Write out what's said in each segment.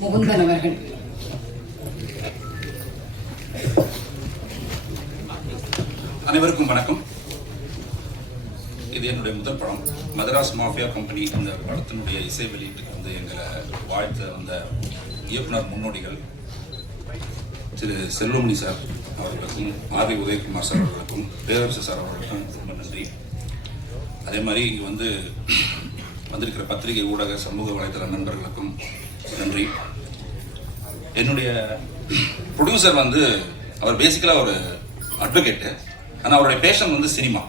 முகுந்தன் அவர்கள் அனைவருக்கும் வணக்கம். இது என்னுடைய முதல் படம். மதராஸ் மாஃபியா கம்பெனி இந்த படத்தினுடைய இசை வெளியீட்டுக்கு வந்து எங்களை வாழ்த்த வந்த இயக்குனர் முன்னோடிகள் திரு செல்வமணி சார் அவர்களுக்கும் ஆர் வி உதயகுமார் சார் அவர்களுக்கும் பேரரசு சார் அவர்களுக்கும் ரொம்ப நன்றி. அதே மாதிரி இங்கே வந்து வந்திருக்கிற பத்திரிகை ஊடக சமூக வலைதள நண்பர்களுக்கும் நன்றி. என்னுடைய ப்ரொடியூசர் வந்து அவர் பேசிக்கலாக ஒரு அட்வொகேட்டு ஆனால் அவருடைய பேஷன் வந்து சினிமா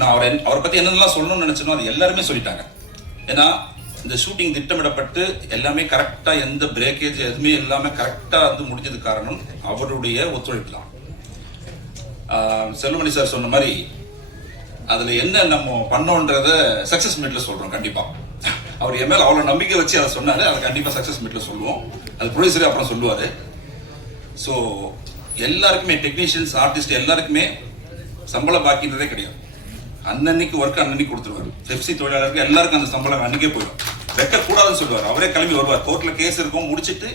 நான் அவரை அவரை பற்றி என்னென்னலாம் சொல்லணும்னு நினச்சனோ அது எல்லாருமே சொல்லிட்டாங்க. ஏன்னா இந்த ஷூட்டிங் திட்டமிடப்பட்டு எல்லாமே கரெக்டாக எந்த பிரேக்கேஜ் எதுவுமே இல்லாமல் கரெக்டாக வந்து முடிஞ்சது காரணம் அவருடைய ஒத்துழைப்பு தான். செல்வமணி சார் சொன்ன மாதிரி அதில் என்ன நம்ம பண்ணோன்றத சக்ஸஸ் மீட்டில் சொல்கிறோம் கண்டிப்பாக அவர் என் மேலே அவ்வளோ நம்பிக்கை வச்சு அதை சொன்னார். அதை கண்டிப்பாக சக்ஸஸ் மீட்டில் சொல்லுவோம். அது ப்ரொடியூசரே அப்புறம் சொல்லுவார். ஸோ எல்லாருக்குமே டெக்னீஷியன்ஸ் ஆர்டிஸ்ட் எல்லாருக்குமே சம்பளம் பாக்கின்றதே கிடையாது. அன்னன்னைக்கு ஒர்க் அன்னன்னைக்கு கொடுத்துருவார். பெப்சி தொழிலாளருக்கு எல்லாருக்கும் அந்த சம்பளம் அன்னைக்கே போயிடும். வைக்கக்கூடாதுன்னு சொல்லுவார். அவரே கிளம்பி வருவார். கோர்ட்டில் கேஸ் இருக்கும். முடிச்சிட்டு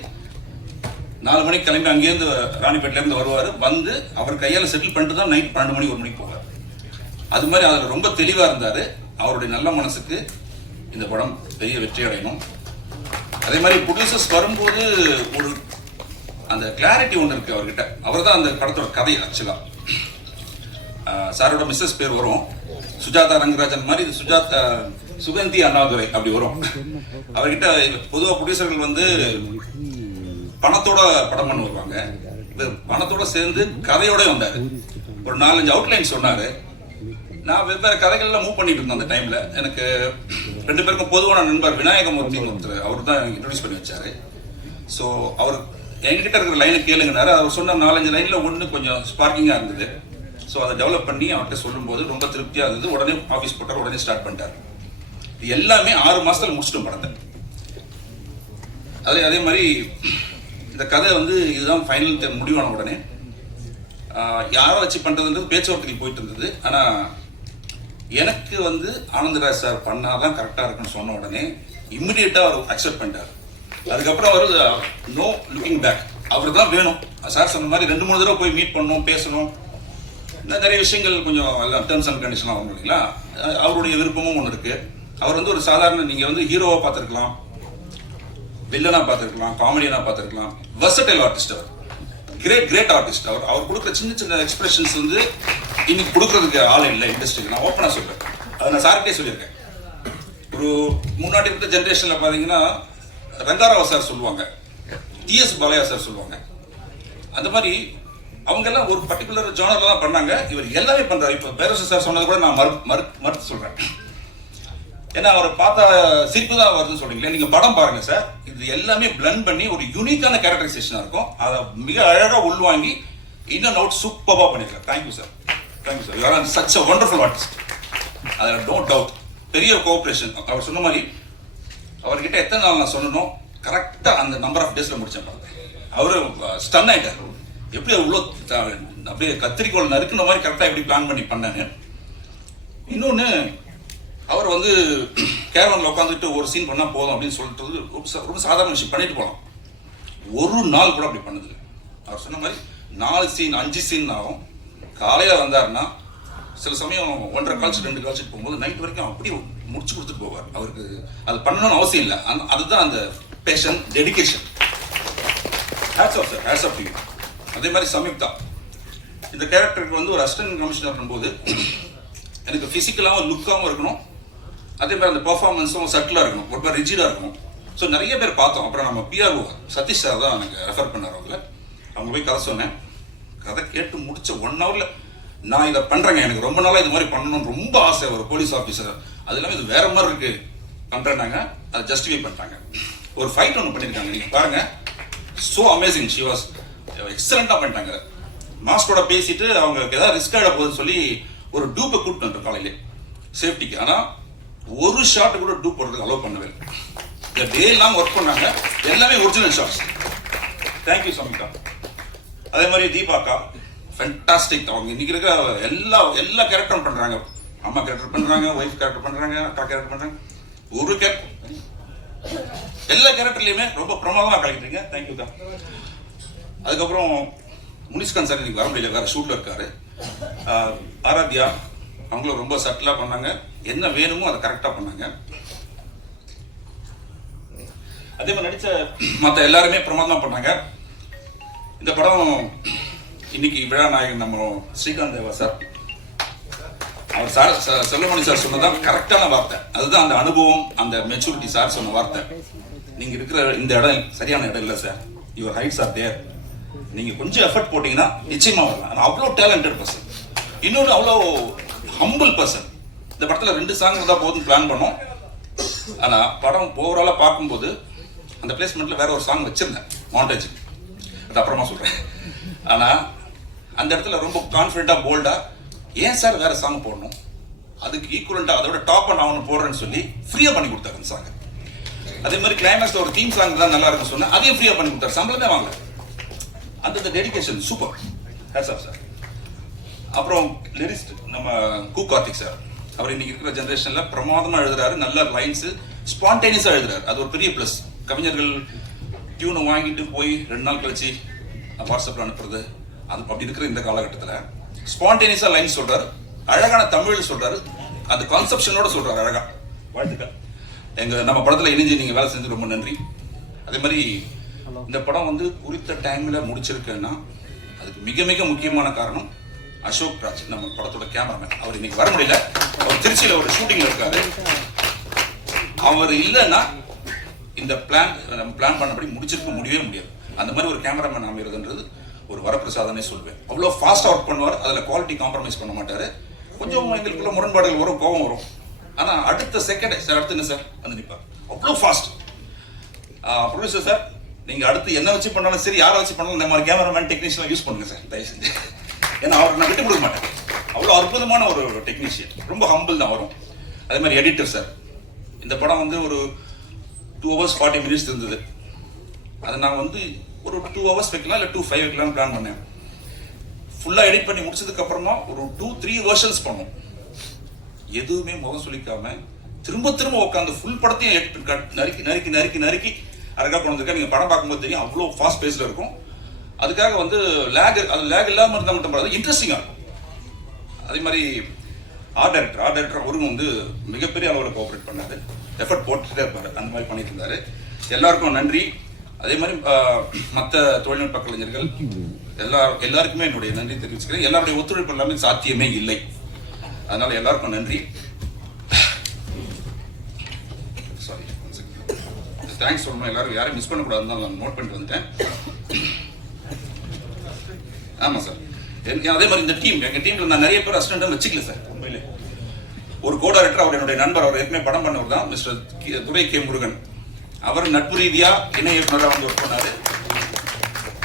நாலு மணிக்கு கிளம்பி அங்கேருந்து ராணிப்பேட்டிலேருந்து வருவார். வந்து அவர் கையால் செட்டில் பண்ணிட்டு தான் நைட் பன்னெண்டு மணி ஒரு மணிக்கு போவார். அது மாதிரி அதில் ரொம்ப தெளிவாக இருந்தார். அவருடைய நல்ல மனசுக்கு இந்த படம் பெரிய வெற்றி அடையணும். அதே மாதிரி ப்ரொடியூசர்ஸ் வரும்போது ஒரு அந்த கிளாரிட்டி ஒன்று இருக்கு அவர்கிட்ட. அவர் தான் அந்த படத்தோட கதை ஆக்சுவலாக சாரோட மிஸ்ஸஸ் பேர் வரும். சுஜாதா ரங்கராஜன் மாதிரி இது சுஜாதா சுகந்தி அண்ணாதுரை அப்படி வரும். அவர்கிட்ட பொதுவாக ப்ரொடியூசர்கள் வந்து பணத்தோட படம் பண்ண வருவாங்க பணத்தோட சேர்ந்து கதையோட வந்தார். ஒரு நாலஞ்சு அவுட்லைன் சொன்னார். நான் வெவ்வேறு கதைகள்ல மூவ் பண்ணிட்டு இருந்தேன் அந்த டைம்ல எனக்கு ரெண்டு பேருக்கும் பொதுவான நண்பர் விநாயகமூர்த்தின்னு ஒருத்தர். அவர் தான் எனக்கு இன்ட்ரடியூஸ் பண்ணி வச்சாரு. ஸோ அவர் என்கிட்ட இருக்கிற லைனை கேளுங்கனாரு. அவர் சொன்ன நாலஞ்சு லைன்ல ஒன்று கொஞ்சம் ஸ்பார்க்கிங்கா இருந்தது. ஸோ அதை டெவலப் பண்ணி அவர்கிட்ட சொல்லும்போது ரொம்ப திருப்தியா இருந்தது. உடனே ஆஃபீஸ் போட்டார். உடனே ஸ்டார்ட் பண்ணிட்டார். இது எல்லாமே ஆறு மாசத்துல முடிச்சிட்டோம் படத்தை. அதே அதே மாதிரி இந்த கதை வந்து இதுதான் ஃபைனல் முடிவான உடனே. யாரை வச்சு பண்றதுன்றது பேச்சுவார்த்தைக்கு போயிட்டு இருந்தது. ஆனா எனக்கு வந்து ஆனந்தராஜ் சார் பண்ணாதான் கரெக்டா இருக்குன்னு சொன்ன உடனே இம்மிடியட்டா அவர் அக்செப்ட் பண்ணிட்டார். அதுக்கப்புறம் அவர் நோ லுக்கிங் பேக் அவர் தான் வேணும். சார் சொன்ன மாதிரி ரெண்டு மூணு தடவை போய் மீட் பண்ணணும் பேசணும். இன்னும் நிறைய விஷயங்கள் கொஞ்சம் எல்லாம் டேர்ம்ஸ் அண்ட் கண்டிஷன்லாம் வரும் இல்லைங்களா? அவருடைய விருப்பமும் ஒன்று இருக்கு. அவர் வந்து ஒரு சாதாரண நீங்க வந்து ஹீரோவா பார்த்துருக்கலாம். வில்லனா பார்த்துருக்கலாம். காமெடியனா பார்த்துருக்கலாம். வெர்சடைல் ஆர்டிஸ்ட் அவர். கிரேட் கிரேட் ஆர்டிஸ்ட் அவர் அவர் கொடுக்குற சின்ன சின்ன எக்ஸ்பிரஷன்ஸ் வந்து இன்னைக்கு கொடுக்கறதுக்கு ஆள் இல்லை இண்டஸ்ட்ரிக்கு நான் ஓப்பனாக சொல்கிறேன் அதை நான் சார்கிட்டே சொல்லியிருக்கேன். ஒரு முன்னாடி இருந்த ஜென்ரேஷனில் பார்த்தீங்கன்னா ரங்காராவ சார் சொல்லுவாங்க. டிஎஸ் பாலையா சார் சொல்லுவாங்க. அந்த மாதிரி அவங்கெல்லாம் ஒரு பர்டிகுலர் ஜோனர்ல தான் பண்ணாங்க. இவர் எல்லாமே பண்றாரு. இப்போ பேரரசு சார் சொன்னது கூட நான் மறு மறு மறுத்து சொல்றேன். ஏன்னா அவரை பார்த்தா சிரிப்பு தான் வருதுன்னு சொல்றீங்களே நீங்க படம் பாருங்க சார் இது எல்லாமே பிளண்ட் பண்ணி ஒரு யூனிக்கான கேரக்டரைசேஷனா இருக்கும். அதை மிக அழகாக உள்வாங்கி இன்னும் நோட் சூப்பராக பண்ணிருக்காரு thank you sir thank you sir you are such a wonderful artist அதில் நோ டவுட் பெரிய கோஆப்ரேஷன் அவர் சொன்ன மாதிரி அவர்கிட்ட எத்தனை நாள் நான் சொல்லணும் கரெக்டாக அந்த நம்பர் ஆஃப் டேஸில் முடிச்சேன் அவர் ஸ்டன் ஆகிட்டார் எப்படி உள்ள அப்படியே கத்திரிக்கோள் நறுக்குன மாதிரி கரெக்டாக எப்படி பிளான் பண்ணி பண்ணாங்க இன்னொன்று அவர் வந்து கேரவன்ல உட்காந்துட்டு ஒரு சீன் பண்ணால் போதும் அப்படின்னு சொல்லிட்டு ரொம்ப ரொம்ப சாதாரண விஷயம். பண்ணிட்டு போகலாம் ஒரு நாள் கூட அப்படி பண்ணதில்லை. அவர் சொன்ன மாதிரி நாலு சீன் அஞ்சு சீன் ஆகும். காலையில் வந்தாருன்னா சில சமயம் ஒன்றரை கால்ஸ் ரெண்டு கால்ஸ் போகும்போது நைட் வரைக்கும் அப்படியே முடிச்சு கொடுத்துட்டு போவார். அவருக்கு அது பண்ணணும்னு அவசியம் இல்லை. அந்த- அதுதான் அந்த passion dedication hats off sir hats off you அதே மாதிரி சம்யுக்தா இந்த கேரக்டருக்கு வந்து ஒரு அசிஸ்டன்ட் கமிஷனர் பண்ணும்போது எனக்கு ஃபிசிக்கலாகவும் லுக்காகவும் இருக்கணும். அதே மாதிரி அந்த பர்ஃபார்மன்ஸும் சட்டிலாக இருக்கணும். ரொம்ப ரிஜிடாக இருக்கணும். ஸோ நிறைய பேர் பார்த்தோம். அப்புறம் நம்ம பிஆர்ஓ சதீஷ் சார் தான் எனக்கு ரெஃபர் பண்ணார் அவங்கள அவங்க போய் கதை சொன்னேன். கதை கேட்டு முடிச்ச ஒன் ஹவர்ல நான் இதை பண்றேங்க. எனக்கு ரொம்ப நாளா இது மாதிரி பண்ணணும்னு ரொம்ப ஆசை. ஒரு போலீஸ் ஆஃபீஸர் அது இல்லாமல் இது வேற மாதிரி இருக்கு. பண்றேன்னாங்க. அதை ஜஸ்டிஃபை பண்ணிட்டாங்க. ஒரு ஃபைட் ஒன்று பண்ணியிருக்காங்க நீங்க பாருங்க. ஸோ அமேசிங் ஷி வாஸ் எக்ஸலண்டா பண்ணிட்டாங்க. மாஸ்டரோட பேசிட்டு அவங்க ஏதாவது ரிஸ்க் ஆகிட போகுதுன்னு சொல்லி ஒரு டூப்பை கூப்பிட்டு வந்துட்டோம் காலையிலே. சேஃப்டிக்கு ஆனால் ஒரு ஷாட் கூட டூப் போடுறதுக்கு அலோவ் பண்ணவே இல்லை. டே எல்லாம் ஒர்க் பண்ணாங்க. எல்லாமே ஒரிஜினல் ஷாட்ஸ் தேங்க்யூ சமிகா அதே மாதிரி தீபாக்கா ஃபென்டாஸ்டிக் அவங்க இன்னைக்கு இருக்க எல்லா எல்லா கேரக்டரும் பண்ணுறாங்க அம்மா கேரக்டர் பண்ணுறாங்க ஒய்ஃப் கேரக்டர் பண்ணுறாங்க அக்கா கேரக்டர் பண்ணுறாங்க ஒரு கேரக்டர் எல்லா கேரக்டர்லையுமே ரொம்ப பிரமாதமாக கலக்கிட்டீங்க தேங்க்யூ தான் அதுக்கப்புறம் முனிஸ்கான் சார் இன்னைக்கு வர முடியல. வேறு ஷூட்டில் இருக்காரு. ஆராத்யா அவங்களும் ரொம்ப சட்டிலாக பண்ணாங்க. என்ன வேணுமோ அதை கரெக்டாக பண்ணாங்க. அதே மாதிரி நடித்த மற்ற எல்லாருமே பிரமாதமாக பண்ணாங்க. இந்த படம் இன்னைக்கு விழா நாயகன் நம்ம ஸ்ரீகாந்த் தேவா சார். அவர் சார் செல்லமணி சார் சொன்னதான் கரெக்டான வார்த்தை. அதுதான் அந்த அனுபவம் அந்த மெச்சூரிட்டி சார் சொன்ன வார்த்தை. நீங்க இருக்கிற இந்த இடம் சரியான இடம் இல்லை sir. Your heights are there நீங்க கொஞ்சம் எஃபர்ட் போட்டீங்கன்னா நிச்சயமா வரலாம். அவ்வளோ டேலண்டட் பர்சன் இன்னொன்று அவ்வளோ ஹம்பிள் பர்சன் இந்த படத்துல ரெண்டு சாங் இருந்தால் போதும் பிளான் பண்ணோம். ஆனால் படம் ஓவராலாக பார்க்கும்போது அந்த பிளேஸ்மெண்ட்ல வேற ஒரு சாங் வச்சிருந்தேன். மாண்டேஜ் அது அப்புறமா சொல்கிறேன் ஆனால் அந்த இடத்துல ரொம்ப கான்ஃபிடென்ட்டா போல்டா ஏன் சார் வேறு சாங் போடணும்? அதுக்கு ஈக்குவலண்ட்டாக அதோட டாப் அண்ட் அவனு போடுறேன்னு சொல்லி ஃப்ரீயாக பண்ணி கொடுத்தாரு அந்த சாங் அதே மாதிரி கிளைமேக்ஸில் ஒரு தீம் சாங் தான் நல்லா இருக்கும் சொன்னேன் அதையும் ஃப்ரீயாக பண்ணி கொடுத்தாரு. சம்பளமே வாங்கல. அந்த dedication super hats off sir அப்புறம் லிரிஸ்ட் நம்ம கு கார்த்திக் சார் அவர் இன்னைக்கு இருக்கிற ஜென்ரேஷனில் பிரமாதமாக எழுதுறாரு நல்ல லைன்ஸு ஸ்பான்டேனியஸாக எழுதுறாரு. அது ஒரு பெரிய ப்ளஸ் கவிஞர்கள் டியூனை வாங்கிட்டு போய் ரெண்டு நாள் கழிச்சு வாட்ஸ்அப்ல அனுப்புறது. அது அப்படி இருக்கிற இந்த காலகட்டத்தில் ஸ்பான்டேனியஸா லைன் சொல்றாரு. அழகான தமிழ் சொல்றாரு. அந்த கான்செப்ஷனோட சொல்றாரு அழகா. வாழ்த்துக்கள். எங்க நம்ம படத்துல இணைஞ்சு நீங்க வேலை செஞ்சு ரொம்ப நன்றி. அதே மாதிரி இந்த படம் வந்து குறித்த டைம்ல முடிச்சிருக்கேன்னா அதுக்கு மிக மிக முக்கியமான காரணம் அசோக் ராஜ் நம்ம படத்தோட கேமராமேன் அவர் இன்னைக்கு வர முடியல. அவர் திருச்சியில ஒரு ஷூட்டிங்ல இருக்காரு. அவர் இல்லைன்னா இந்த பிளான் நம்ம பிளான் பண்ணபடி முடிச்சிருக்க முடியவே முடியாது. அந்த மாதிரி ஒரு கேமராமேன் அமைகிறதுன்றது ஒரு வரப்பிரசாதனே சொல்வேன். அவ்வளோ ஃபாஸ்ட்டாக ஒர்க் பண்ணுவார் அதில் குவாலிட்டி காம்ப்ரமைஸ் பண்ண மாட்டார். கொஞ்சம் எங்களுக்குள்ள முரண்பாடுகள் வரும் கோபம் வரும். ஆனால் அடுத்த செகண்ட் சார் அடுத்து என்ன சார்? வந்து நிற்பார் அவ்வளோ ஃபாஸ்ட் ப்ரொடியூசர் சார் நீங்கள் அடுத்து என்ன வச்சு பண்ணாலும் சரி யாரை வச்சு பண்ணாலும் நம்ம கேமராமேன் டெக்னீஷியன் யூஸ் பண்ணுங்க சார். தயவு செஞ்சு ஏன்னா அவருக்கு நான் விட்டு கொடுக்க மாட்டேன். அவ்வளோ அற்புதமான ஒரு டெக்னீஷியன் ரொம்ப ஹம்பிள் தான் வரும் அதே மாதிரி எடிட்டர் சார். இந்த படம் வந்து ஒரு டூ ஹவர்ஸ் ஃபார்ட்டி மினிட்ஸ் இருந்தது. அதை நான் வந்து ஒரு டூ ஹவர்ஸ் வைக்கலாம் இல்லை டூ ஃபைவ் வைக்கலாம்னு பிளான் பண்ணேன். ஃபுல்லாக எடிட் பண்ணி முடிச்சதுக்கப்புறமா ஒரு டூ த்ரீ வெர்ஷன்ஸ் பண்ணோம். எதுவுமே முகம் சொல்லிக்காம திரும்ப திரும்ப உட்காந்து ஃபுல் படத்தையும் எடிட் கட் நறுக்கி நறுக்கி நறுக்கி நறுக்கி அழகாக கொண்டு நீங்கள் நீங்க படம் பார்க்கும்போது தெரியும் அவ்வளோ ஃபாஸ்ட் பேஸில் இருக்கும். அதுக்காக வந்து லேக் அது லேக் இல்லாமல் இருந்தால் மட்டும் படம் இன்ட்ரெஸ்டிங்காக இருக்கும். அதே மாதிரி ஆர்ட் டேரக்டர் ஆர்ட் டேரக்டர் அவரும் வந்து மிகப்பெரிய அளவில் கோஆப்ரேட் பண்ணாரு. எஃபர்ட் போட்டுட்டே இருப்பார் அந்த மாதிரி பண்ணிட்டு இருந்தாரு எல்லாருக்கும் நன்றி. அதே மாதிரி மற்ற தொழில்நுட்ப கலைஞர்கள் எல்லா எல்லாருக்குமே என்னுடைய நன்றி தெரிவிச்சுக்கிறேன். எல்லாருடைய ஒத்துழைப்பு எல்லாமே சாத்தியமே இல்லை. அதனால எல்லாருக்கும் நன்றி. சாரி தேங்க்ஸ் சொல்லணும். எல்லாரும் யாரும் மிஸ் பண்ணக்கூடாதுன்னு நான் நோட் பண்ணிட்டு வந்துட்டேன். ஆமா சார் அதே மாதிரி இந்த டீம் எங்க டீம்ல நான் நிறைய பேர் அசிஸ்டன்ட் வச்சுக்கல சார் உண்மையிலே. ஒரு கோ டைரக்டர் அவர் என்னுடைய நண்பர் அவர் ஏற்கனவே படம் பண்ணவர் தான் mister K- Durai K Murugan. அவர் நட்பு ரீதியா இணை இயக்குநராக வந்து ஒர்க் பண்ணாரு.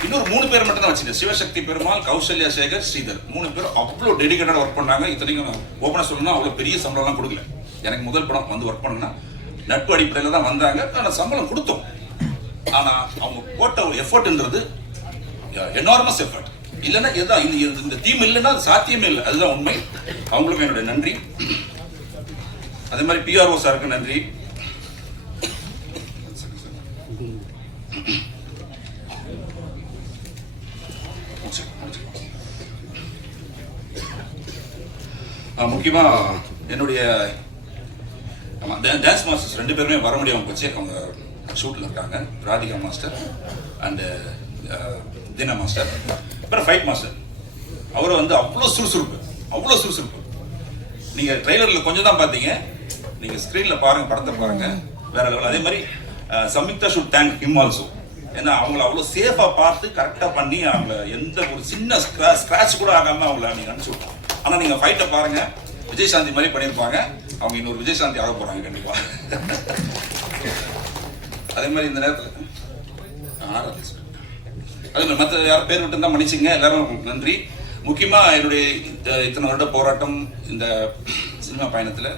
இன்னொரு மூணு பேர் மட்டும் தான் வச்சுருந்தேன் சிவசக்தி பெருமாள் கௌசல்யா சேகர் ஸ்ரீதர். மூணு பேர் அவ்வளோ டெடிகேட்டடாக ஒர்க் பண்ணாங்க. இத்தனைக்கும் ஓப்பனாக சொல்லணும்னா அவ்வளோ பெரிய சம்பளம்லாம் கொடுக்கல. எனக்கு முதல் படம் வந்து ஒர்க் பண்ணுன்னா நட்பு அடிப்படையில் தான் வந்தாங்க. ஆனால் சம்பளம் கொடுத்தோம். ஆனால் அவங்க போட்ட ஒரு எஃபர்ட்ன்றது எனார்மஸ் எஃபர்ட் இல்லைன்னா எதா இந்த இந்த- இந்த தீம் இல்லைன்னா அது சாத்தியமே இல்லை. அதுதான் உண்மை. அவங்களுக்கும் என்னுடைய நன்றி. அதே மாதிரி பிஆர்ஓ சாருக்கு நன்றி. ஆ, முக்கியமா என்னுடைய ஆமா டான்ஸ் மாஸ்டர்ஸ் ரெண்டு பேருமே வர முடியாமல் போச்சு. அவங்க ஷூட்டில் இருக்காங்க. Radhika master and Dina master அப்புறம் ஃபைட் மாஸ்டர் அவர் வந்து அவ்வளோ சுறுசுறுப்பு. அவ்வளோ சுறுசுறுப்பு. நீங்கள் ட்ரைலர்ல கொஞ்சம் தான் பார்த்தீங்க. நீங்க ஸ்க்ரீனில் பாருங்க படத்தை பாருங்க. வேற லெவல் அதே மாதிரி Samyuktha should thank him also ஏன்னா அவங்கள அவ்வளோ சேஃபா பார்த்து கரெக்டா பண்ணி அவங்கள எந்த ஒரு சின்ன ஸ்கிராச் கூட ஆகாம அவங்கள நீங்க அனுப்பிச்சு விட்டோம் ஆனா நீங்க ஃபைட்டை பாருங்க. விஜயசாந்தி மாதிரி பண்ணியிருப்பாங்க. அவங்க இன்னொரு விஜயசாந்தி ஆக போறாங்க கண்டிப்பா. அதே மாதிரி இந்த நேரத்தில் அதே மாதிரி மற்ற யாரும் பேர் விட்டு தான் மன்னிச்சுங்க. எல்லாரும் நன்றி. முக்கியமாக என்னுடைய இந்த இத்தனை வருட போராட்டம் இந்த சினிமா பயணத்தில்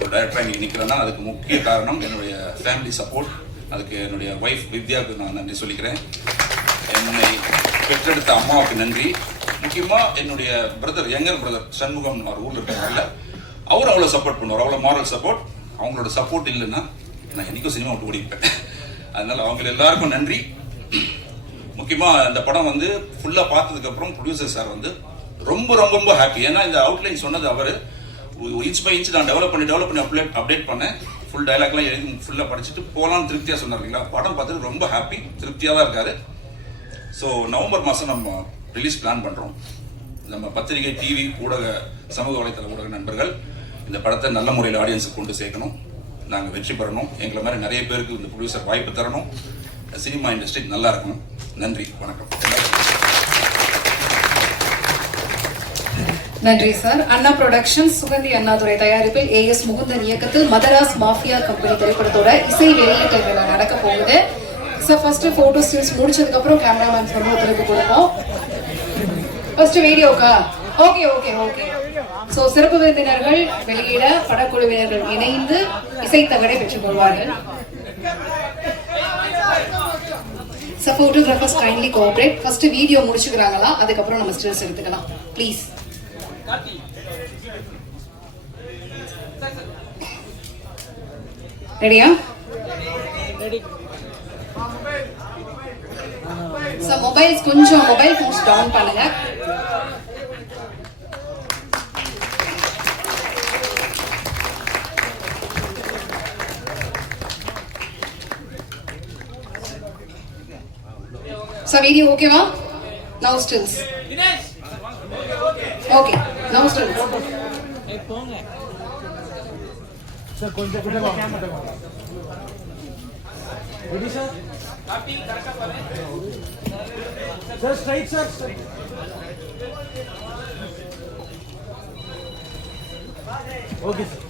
ஒரு டைரக்டராக இன்னைக்கு நிற்கிறேன்னா அதுக்கு முக்கிய காரணம் என்னுடைய ஃபேமிலி சப்போர்ட் அதுக்கு என்னுடைய ஒய்ஃப் வித்யாவுக்கு நான் நன்றி சொல்லிக்கிறேன். என்னை பெற்றெடுத்த அம்மாவுக்கு நன்றி. முக்கியமாக என்னுடைய பிரதர் யங்கர் பிரதர் சண்முகம் அவர் ஊரில் இருக்காங்கல்ல அவர் அவ்வளோ சப்போர்ட் பண்ணுவார். அவ்வளோ மாரல் சப்போர்ட் அவங்களோட சப்போர்ட் இல்லைன்னா நான் என்னைக்கும் சினிமா விட்டு ஓடிப்பேன். அதனால அவங்க எல்லாருக்கும் நன்றி. முக்கியமாக இந்த படம் வந்து ஃபுல்லாக பார்த்ததுக்கப்புறம் ப்ரொடியூசர் சார் வந்து ரொம்ப ரொம்ப ரொம்ப ஹாப்பி ஏன்னா இந்த அவுட்லைன் சொன்னது அவர். இன்ச் பை இன்ச் நான் டெவலப் பண்ணி டெவலப் பண்ணி அப்டேட் அப்டேட் பண்ணேன். ஃபுல் டைலாக்லாம் எழுதி ஃபுல்லாக படிச்சுட்டு போகலாம்னு திருப்தியாக சொன்னார் இல்லைங்களா? படம் பார்த்துட்டு ரொம்ப ஹாப்பி திருப்தியாக தான் இருக்காரு. ஸோ நவம்பர் மாதம் நம்ம ரிலீஸ் பிளான் பண்ணுறோம் நம்ம பத்திரிகை டிவி ஊடக சமூக வலைத்தள ஊடக நண்பர்கள் இந்த படத்தை நல்ல முறையில் ஆடியன்ஸுக்கு கொண்டு சேர்க்கணும். நாங்கள் வெற்றி பெறணும். எங்களை மாதிரி நிறைய பேருக்கு இந்த ப்ரொடியூசர் வாய்ப்பு தரணும். சினிமா இண்டஸ்ட்ரி நல்லா இருக்கணும். நன்றி வணக்கம். நன்றி சார். அண்ணா ப்ரொடக்ஷன் சுகந்தி அண்ணாதுரை தயாரிப்பில் ஏ எஸ் முகுந்தன் இயக்கத்தில் மதராஸ் மாஃபியா கம்பெனி திரைப்படத்தோட இசை வெளியீட்டு விழா நடக்க போகுது. சார் ஃபர்ஸ்ட் போட்டோ ஸ்டில்ஸ் முடிச்சதுக்கு அப்புறம் கேமராமேன் சொல்ல திருப்பி கொடுப்போம். ஃபர்ஸ்ட் வீடியோக்கா ஓகே ஓகே ஓகே ஸோ சிறப்பு விருந்தினர்கள் வெளியிட படக்குழுவினர்கள் இணைந்து இசைத்தகடை பெற்றுக் கொள்வார்கள். Sir photographers kindly cooperate first video முடிச்சுக்கிறாங்களா? அதுக்கப்புறம் நம்ம ஸ்டில்ஸ் எடுத்துக்கலாம். ப்ளீஸ் ரெடியா சார் மொபைல்ஸ் கொஞ்சம் மொபைல் ஃபோன்ஸ் டவுன் பண்ணுங்க. சார் வீடியோ ஓகேவா now stills okay now stills sir கொஞ்சம் கொஞ்சம் ready sir sir straight sir okay sir